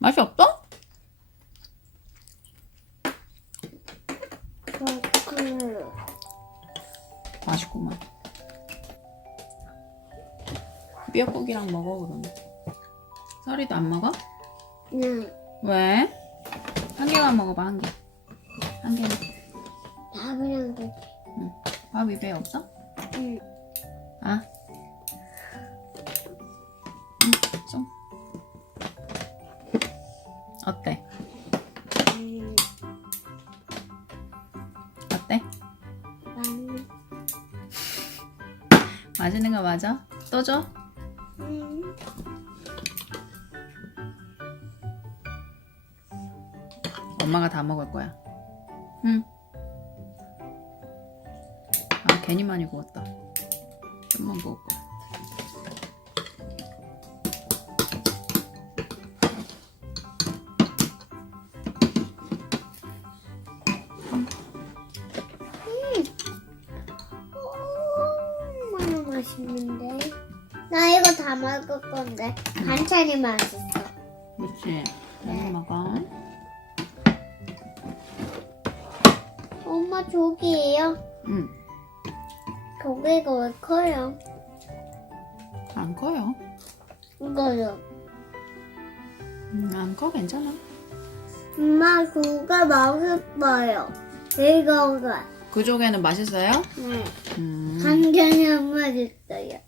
맛이 없어? 그 맛있구만. 미역국이랑 먹어 그러면. 설이도 안 먹어? 응. 왜? 한 개만 먹어봐 한 개. 한 개만. 밥이랑 그밥 입에 없어? 응. 아. 어때? 음, 어때? 많이. 맛있는 거 맞아? 또 줘? 음. 엄마가 다 먹을 거야. 응. 아, 괜히 많이 구웠다. 좀만 구울 거야. 맛있는데? 나 이거 다 먹을 건데 반찬이 맛있어. 그렇지. 잘 먹어. 엄마 조기예요? 응. 조개가 왜 커요? 안 커요. 이거요. 음, 안 커, 괜찮아. 엄마 그거 맛있어요. 이거가. 그 조개는 맛있어요? 네. 음. 완전히 안 맛있어요.